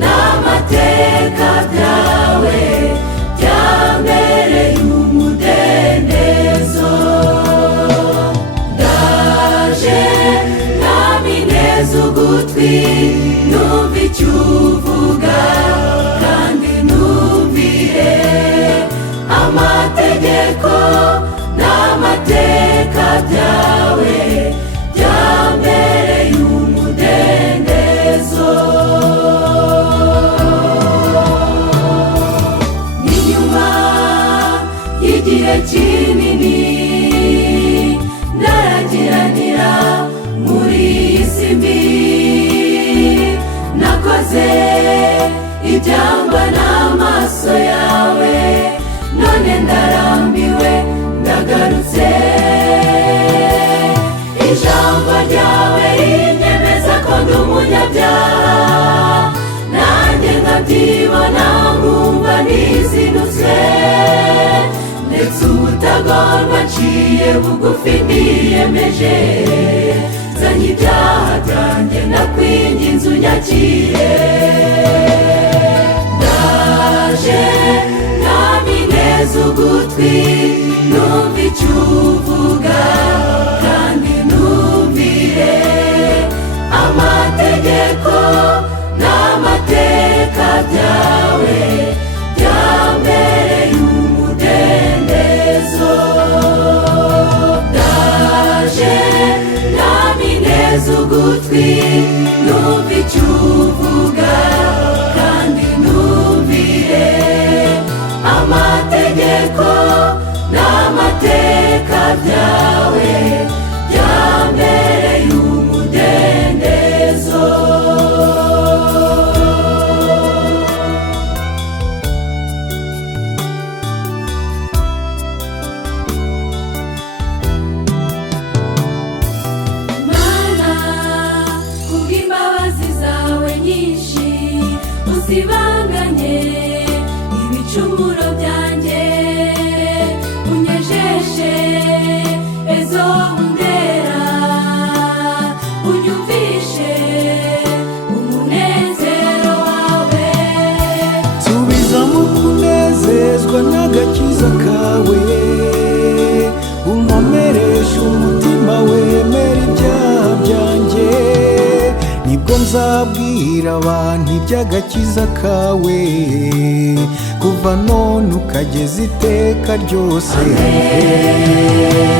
n'amateka byawe byambereye umudendezo. Ndaje mwami nteze ugutwi numva icyo uvuga kandi numvire amategeko n'amateka byawe byambereye umudendezo. N'inyuma y'igihe kinini ndaragiranira muri iyi si mbi, nakoze ibyangwa n'amaso yawe, none ndarambiwe ndagarutse. Ijambo ryawe rinyemeza ko ndi umunyabyaha, nanjye nkabyibona nkumva nizinutswe, ndetse ubutagorwa nciye bugufi niyemeje. Zanye ibyaha byanjye ndakwinginze unyakire. Ndaje mwami nteze ugutwi numva icyo uvuga kandi numvire amategeko n'amateka byawe byambereye umudendezo. Ndaje mwami nteze ugutwi numva icyo uvuga kandi numvire amategeko n'amateka byawe byambereye umudendezo. Mana, kubw'imbabazi zawe nyinshi uzibanganye ibicumuro byanjye, unyejeshe ezo undera, unyumvishe umunezero wawe. Subizamo kunezezwa n'agakiza kawe, unkomereshe umutima wemera ibyaha byanjye, nibwo nzabwira abantu iby'agakiza kawe, kuva none ukageza iteka ryose. Amen.